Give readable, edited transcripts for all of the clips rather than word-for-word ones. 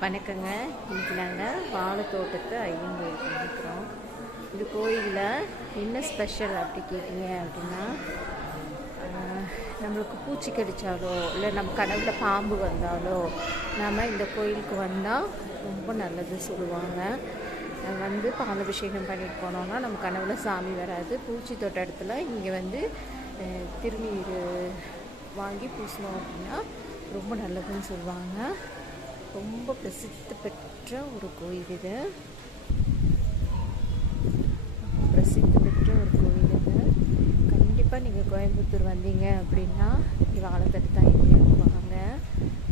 வணக்கங்க. இன்றைக்கி நாங்கள் வாழைத்தோட்டத்தை ஐயன் கோயிலுக்கு வந்துருக்கிறோம். இந்த கோயிலில் என்ன ஸ்பெஷல் அப்படி கேட்டிங்க அப்படின்னா, நம்மளுக்கு பூச்சி கடித்தாலோ இல்லை நம்ம கனவுல பாம்பு வந்தாலோ நாம் இந்த கோயிலுக்கு வந்தால் ரொம்ப நல்லது சொல்லுவாங்க. வந்து பாலாபிஷேகம் பண்ணிட்டு போனோம்னா நம்ம கனவுல சாமி வராது. பூச்சி தொட்ட இடத்துல இங்கே வந்து திருநீர் வாங்கி பூசினோம் அப்படின்னா ரொம்ப நல்லதுன்னு சொல்லுவாங்க. ரொம்ப பிரசித்தி பெற்ற ஒரு கோயில் இது. பிரசித்தி பெற்ற ஒரு கோயில் இது. கண்டிப்பாக நீங்கள் கோயம்புத்தூர் வந்தீங்க அப்படின்னா இங்கே வாழைத்தட்டு தான் வாங்க,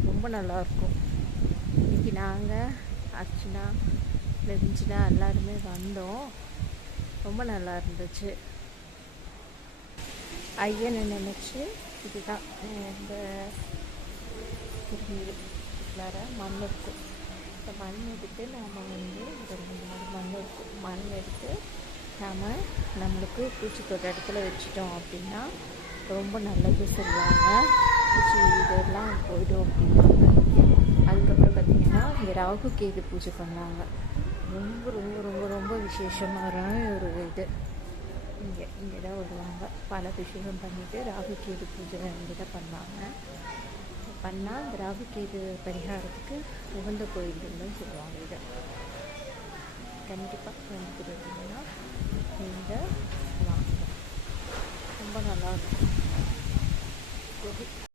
ரொம்ப நல்லாயிருக்கும். இன்றைக்கி நாங்கள் அர்ச்சனா லெஞ்சினா எல்லாருமே வந்தோம். ரொம்ப நல்லா இருந்துச்சு. ஐயனை நினச்சி இதுதான் இந்த திருநீர் மண் இருக்கும். இந்த மண் எடுத்து நாம் வந்து ஒரு 2 மண் இருக்கும். மண் எடுத்து நாம் நம்மளுக்கு பூச்சி தொட்ட இடத்துல வச்சிட்டோம் அப்படின்னா ரொம்ப நல்லது சொல்லுவாங்க. பூச்சி இதெல்லாம் போய்டும் அப்படின்னாங்க. அதுக்கப்புறம் பார்த்திங்கன்னா இங்கே ராகு கேது பூஜை பண்ணாங்க. ரொம்ப ரொம்ப ரொம்ப ரொம்ப விசேஷமான ஒரு இது. இங்கே தான் வருவாங்க. பாலாபிஷேகம் பண்ணிவிட்டு ராகு கேது பூஜை இங்கே தான் பண்ணாங்க. பண்ணால் இந்த ராகு கேது பரிகாரத்துக்கு உகந்த கோயில்கள்னு சொல்லுவாங்க. இதை கண்டிப்பாக வந்துருந்தீங்கன்னா நீங்கள் வாங்க, ரொம்ப நல்லாயிருக்கும்.